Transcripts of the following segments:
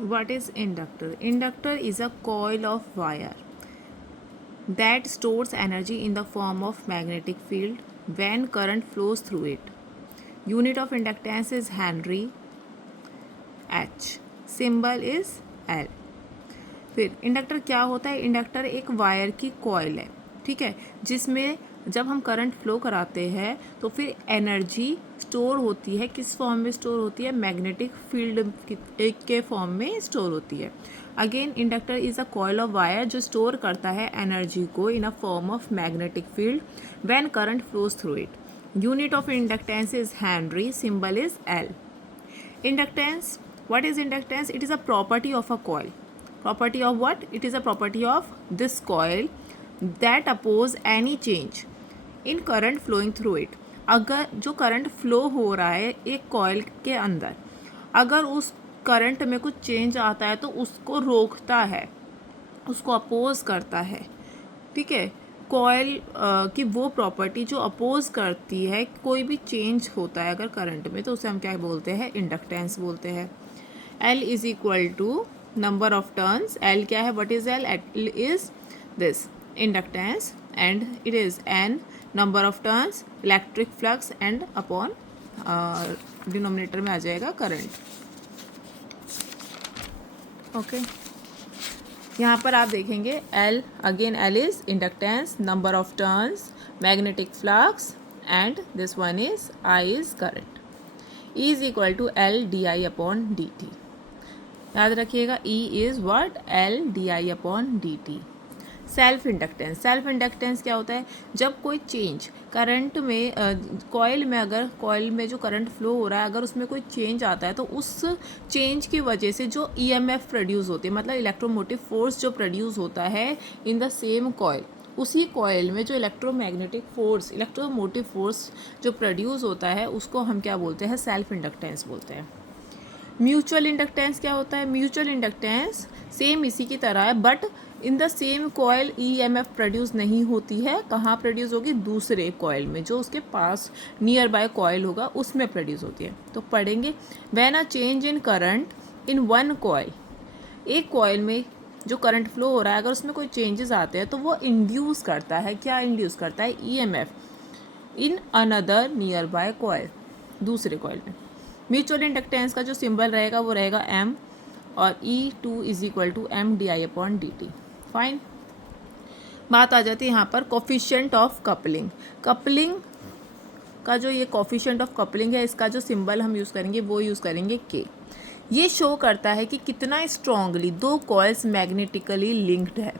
What is inductor? Inductor is a coil of wire that stores energy in the form of magnetic field when current flows through it. Unit of inductance is Henry. H. Symbol is L. फिर inductor क्या होता है? Inductor एक wire की coil है, ठीक है, जिसमें जब हम करंट फ्लो कराते हैं तो फिर एनर्जी स्टोर होती है। किस फॉर्म में स्टोर होती है? मैग्नेटिक फील्ड के फॉर्म में स्टोर होती है। Again inductor is a coil of wire जो स्टोर करता है एनर्जी को in a form of magnetic field when current flows through it. Unit of inductance is henry, symbol is L. Inductance. What is inductance? It is a property of a coil. Property of what? It is a property of this coil that oppose any change in current flowing through it. अगर जो current flow हो रहा है एक coil के अंदर, अगर उस करंट में कुछ चेंज आता है तो उसको रोकता है, उसको अपोज करता है, ठीक है। कॉइल की वो प्रॉपर्टी जो अपोज करती है कोई भी चेंज होता है अगर करंट में, तो उसे हम क्या बोलते हैं? इंडक्टेंस बोलते हैं। L is equal to number of turns. L क्या है? What is L? L is this inductance and it is N number of turns, electric flux and upon denominator में आ जाएगा करंट। ओके यहाँ पर आप देखेंगे L, again L is inductance, number of turns, magnetic flux and this one is I is current. E is equal to L D I upon D T. याद रखिएगा E is what? L D I upon D T. Self inductance. Self inductance क्या होता है? जब कोई change current में coil में, अगर कॉइल में जो करंट फ्लो हो रहा है अगर उसमें कोई चेंज आता है तो उस चेंज की वजह से जो ईएमएफ प्रोड्यूस होती है, मतलब इलेक्ट्रोमोटिव फोर्स जो प्रोड्यूस होता है इन द सेम कॉइल, उसी कॉइल में जो इलेक्ट्रोमैग्नेटिक फोर्स, इलेक्ट्रोमोटिव फोर्स जो प्रोड्यूस होता है उसको हम क्या बोलते हैं? सेल्फ इंडक्टेंस बोलते हैं। म्यूचुअल इंडक्टेंस क्या होता है? म्यूचुअल इंडक्टेंस सेम इसी की तरह है, but in the same coil EMF produce नहीं होती है। कहाँ प्रोड्यूस होगी? दूसरे कॉइल में, जो उसके पास नियर बाय कॉइल होगा उसमें प्रोड्यूस होती है। तो पढ़ेंगे when a change in current in one coil, एक कॉइल में जो करंट फ्लो हो रहा है अगर उसमें कोई चेंजेस आते हैं तो वो इंड्यूस करता है, क्या इंड्यूस करता है? EMF in another nearby coil, दूसरे कॉइल में। म्यूचुअल इंडक्टेंस का जो सिंबल रहेगा वो रहेगा M और E2 is equal to M D I upon D T. Fine. बात आ जाती है यहाँ पर कोफिशिएंट ऑफ कपलिंग। कपलिंग का जो ये कोफिशिएंट ऑफ कपलिंग है इसका जो सिंबल हम यूज़ करेंगे वो यूज़ करेंगे K। ये शो करता है कि कितना स्ट्रांगली दो कॉइल्स मैग्नेटिकली लिंक्ड है।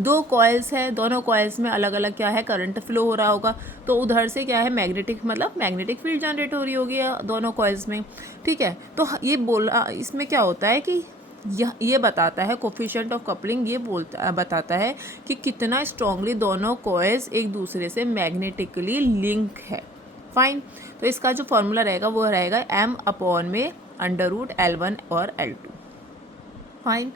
दो कॉइल्स है, दोनों कॉइल्स में अलग अलग क्या है? करंट फ्लो हो रहा होगा, तो उधर से क्या है? मैग्नेटिक, मतलब मैग्नेटिक फील्ड जनरेट हो रही होगी दोनों कॉइल्स में, ठीक है। तो ये बोला, इसमें क्या होता है कि ये बताता है कोफिशिएंट ऑफ कपलिंग, ये बताता है कि कितना स्ट्रांगली दोनों कॉइल्स एक दूसरे से मैग्नेटिकली लिंक है। फाइन। तो इसका जो फॉर्मूला रहेगा वो रहेगा M अपॉन में √L1 और L2। फाइन।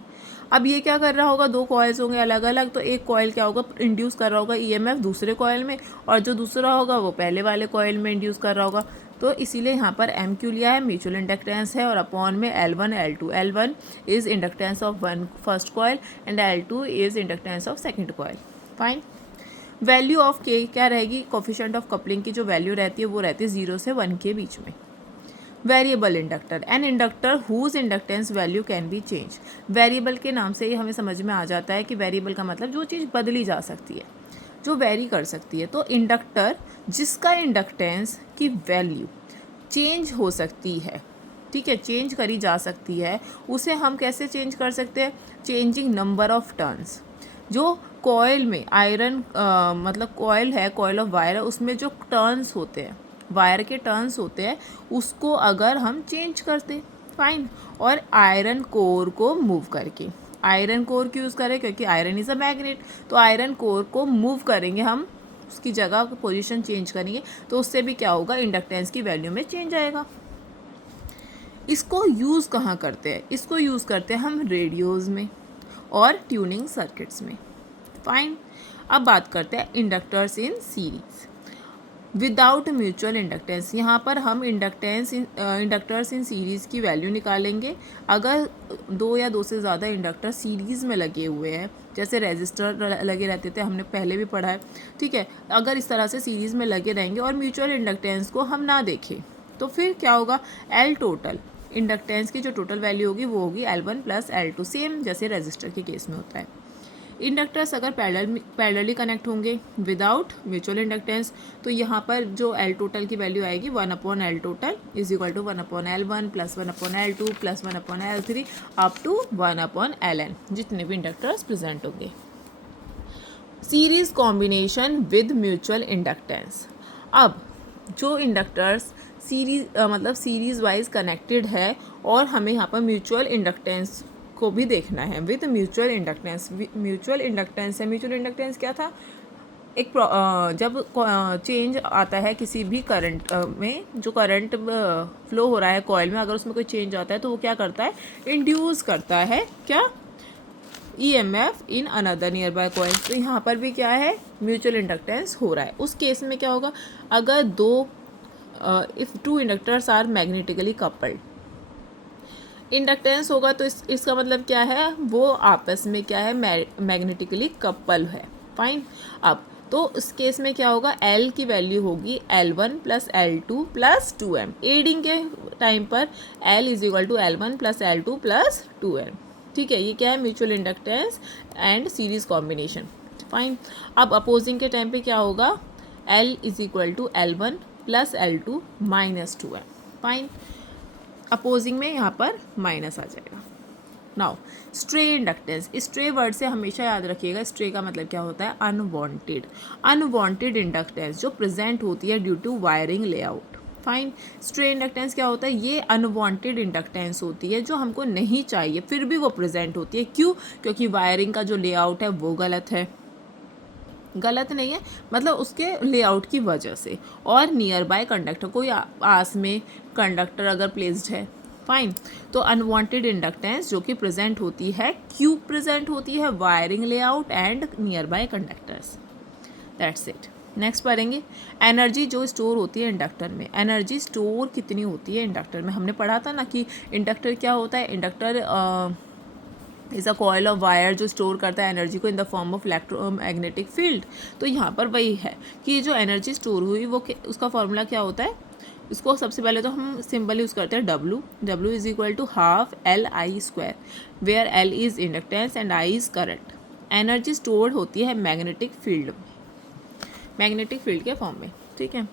अब ये क्या कर रहा होगा? दो कॉइल्स होंगे अलग अलग, तो एक कॉइल क्या होगा? इंड्यूस कर रहा होगा ईएमएफ दूसरे कॉइल में, और जो दूसरा होगा वो पहले वाले कॉइल में इंड्यूस कर रहा होगा। तो इसीलिए यहाँ पर M क्यों लिया है? म्यूचुअल इंडक्टेंस है, और अपॉन में L1 L2। L1 is inductance of one first coil and L2 is inductance of second coil. Fine. Value of K क्या रहेगी? कोफिशिएंट ऑफ कपलिंग की जो वैल्यू रहती है वो रहती है 0 से 1 के बीच में। Variable inductor, an inductor whose inductance value can be change. Variable के नाम से ही हमें समझ में आ जाता है कि वेरिएबल का मतलब जो चीज़ बदली जा सकती है, जो वेरी कर सकती है। तो इंडक्टर जिसका इंडक्टेंस की वैल्यू चेंज हो सकती है, ठीक है, चेंज करी जा सकती है, उसे हम कैसे चेंज कर सकते हैं? Changing number of turns. जो कॉइल में आयरन मतलब कॉइल है, कॉइल ऑफ वायर है, उसमें जो टर्न्स होते हैं, वायर के टर्न्स होते हैं, उसको अगर हम चेंज करते, फाइन, और आयरन कोर को मूव करके। आयरन कोर क्यों यूज़ करें? क्योंकि आयरन इज़ अ मैग्नेट, तो आयरन कोर को मूव करेंगे हम, उसकी जगह पोजीशन चेंज करेंगे, तो उससे भी क्या होगा? इंडक्टेंस की वैल्यू में चेंज आएगा। इसको यूज़ कहाँ करते हैं? इसको यूज़ करते हैं हम रेडियोज़ में और ट्यूनिंग सर्किट्स में। फाइन। अब बात करते हैं inductors in series. Without mutual inductance, यहाँ पर हम इंडक्टर्स इन सीरीज़ की वैल्यू निकालेंगे। अगर दो या दो से ज़्यादा इंडक्टर सीरीज़ में लगे हुए हैं, जैसे रेजिस्टर लगे रहते थे, हमने पहले भी पढ़ा है, ठीक है। अगर इस तरह से सीरीज़ में लगे रहेंगे और म्यूचुअल इंडक्टेंस को हम ना देखें, तो फिर क्या होगा, एल टोटल इंडक्टेंस की जो टोटल वैल्यू होगी वो होगी L1 + L2, सेम जैसे रेजिस्टर के केस में होता है। इंडक्टर्स अगर पैरेलली कनेक्ट होंगे विदाउट म्यूचुअल इंडक्टेंस, तो यहाँ पर जो एल टोटल की वैल्यू आएगी 1/L total is equal to 1/L1 + 1/L2 + 1/L3 up to 1/Ln, जितने भी इंडक्टर्स प्रेजेंट होंगे। Series combination with mutual inductance. अब जो इंडक्टर्स सीरीज वाइज कनेक्टेड है और हमें यहाँ पर म्यूचुअल इंडक्टेंस को भी देखना है with mutual inductance. Mutual inductance क्या था, एक जब चेंज आता है किसी भी करंट में, जो करंट फ्लो हो रहा है कॉइल में, अगर उसमें कोई चेंज आता है तो वो क्या करता है, इंड्यूस करता है क्या, EMF इन अनदर नियर बाय कॉइल। तो यहाँ पर भी क्या है, म्यूचुअल इंडक्टेंस हो रहा है। उस केस में क्या होगा, अगर if two inductors are magnetically coupled, inductance होगा तो इसका मतलब क्या है, वो आपस में क्या है, मैग्नेटिकली कपल है। फाइन। अब तो इस केस में क्या होगा, L की वैल्यू होगी L1 + L2 + 2m। एडिंग के टाइम पर L is equal to L1 + L2 + 2m। ठीक है, ये क्या है, mutual inductance and series combination. Fine. अब अपोजिंग के टाइम पे क्या होगा, L is equal to L1 + L2 - 2m। फाइन। अपोजिंग में यहाँ पर माइनस आ जाएगा। Now stray inductance, stray word से हमेशा याद रखिएगा, स्ट्रे का मतलब क्या होता है, अनवांटेड इंडक्टेंस जो प्रेजेंट होती है due to wiring layout. Fine. Stray inductance क्या होता है, ये अनवांटेड इंडक्टेंस होती है जो हमको नहीं चाहिए फिर भी वो प्रेजेंट होती है। क्यों, क्योंकि वायरिंग का जो लेआउट है वो गलत नहीं है, मतलब उसके लेआउट की वजह से, और नियर बाय कंडक्टर, कोई आस में कंडक्टर अगर प्लेस्ड है। फाइन। तो अनवांटेड इंडक्टेंस जो कि प्रेजेंट होती है, क्यों प्रेजेंट होती है, wiring layout and near by conductors. That's it. Next पढ़ेंगे एनर्जी जो स्टोर होती है इंडक्टर में। एनर्जी स्टोर कितनी होती है इंडक्टर में, हमने पढ़ा था ना कि इंडक्टर क्या होता है, inductor is a coil of wire जो स्टोर करता है एनर्जी को in the form of electromagnetic field. तो यहाँ पर वही है कि ये जो एनर्जी स्टोर हुई वो उसका फॉर्मूला क्या होता है, इसको सबसे पहले तो हम सिंबल यूज़ करते हैं W is equal to ½ Li², where L is inductance and I is current. Energy store होती है मैग्नेटिक फील्ड के फॉर्म में। ठीक है।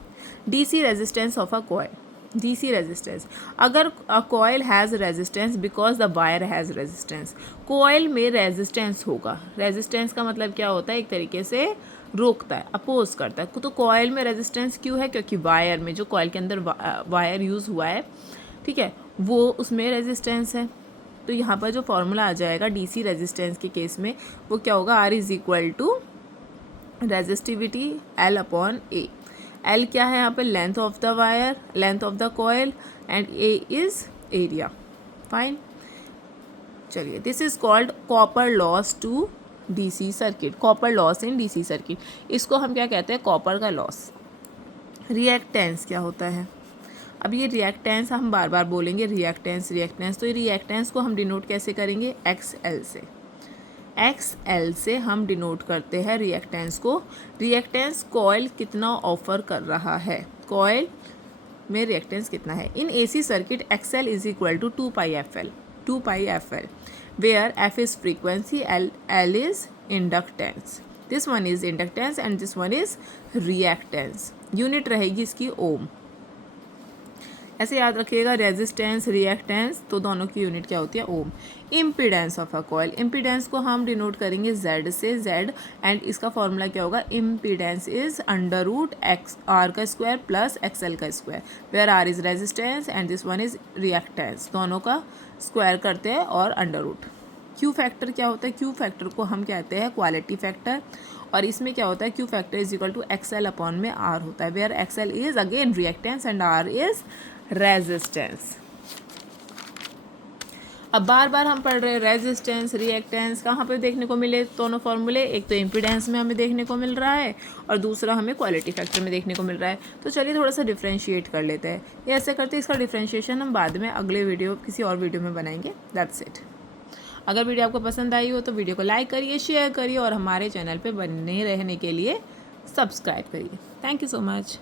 DC resistance of a coil, DC resistance, अगर a coil has resistance because the wire has resistance, coil में resistance होगा। Resistance का मतलब क्या होता है, एक तरीके से रोकता है, अपोज करता है। तो कॉइल में रेजिस्टेंस क्यों है, क्योंकि वायर में, जो कॉइल के अंदर वायर यूज़ हुआ है, ठीक है, वो उसमें रेजिस्टेंस है। तो यहाँ पर जो फॉर्मूला आ जाएगा DC रेजिस्टेंस के केस में, वो क्या होगा, R is equal to resistivity L/A। L क्या है यहाँ पे, length of the wire, length of the coil, and A is area. Fine. चलिए, this is called copper loss to DC circuit, copper loss in DC circuit. इसको हम क्या कहते हैं, कॉपर का लॉस। रिएक्टेंस क्या होता है, अब ये रिएक्टेंस हम बार बार बोलेंगे, रिएक्टेंस। तो ये रिएक्टेंस को हम डिनोट कैसे करेंगे, XL से हम डिनोट करते हैं रिएक्टेंस को। रिएक्टेंस कॉइल कितना ऑफर कर रहा है, कॉइल में रिएक्टेंस कितना है। In AC circuit XL is equal to 2πfL, where F is frequency, L is inductance. This one is inductance and this one is reactance. Unit रहेगी इसकी ओम। ऐसे याद रखिएगा, रेजिस्टेंस, रिएक्टेंस, तो दोनों की यूनिट क्या होती है, ohm. Impedance of a coil, impedance को हम डिनोट करेंगे Z से, Z, एंड इसका फॉर्मूला क्या होगा, impedance is √R² + XL², where R is resistance and this one is reactance. दोनों का स्क्वायर करते हैं और √। क्यू फैक्टर क्या होता है, क्यू फैक्टर को हम कहते हैं क्वालिटी फैक्टर, और इसमें क्या होता है, Q factor is equal to XL/R होता है, where XL is again reactance and R is resistance. अब बार बार हम पढ़ रहे हैं रेजिस्टेंस, रिएक्टेंस, कहाँ पे देखने को मिले दोनों फॉर्मूले, एक तो इम्पीडेंस में हमें देखने को मिल रहा है और दूसरा हमें क्वालिटी फैक्टर में देखने को मिल रहा है। तो चलिए थोड़ा सा डिफ्रेंशिएट कर लेते हैं। ये ऐसे करते हैं, इसका डिफ्रेंशिएशन हम बाद में अगले वीडियो किसी और वीडियो में बनाएंगे। That's it. अगर वीडियो आपको पसंद आई हो तो वीडियो को लाइक करिए, शेयर करिए और हमारे चैनल पर बने रहने के लिए सब्सक्राइब करिए। Thank you so much.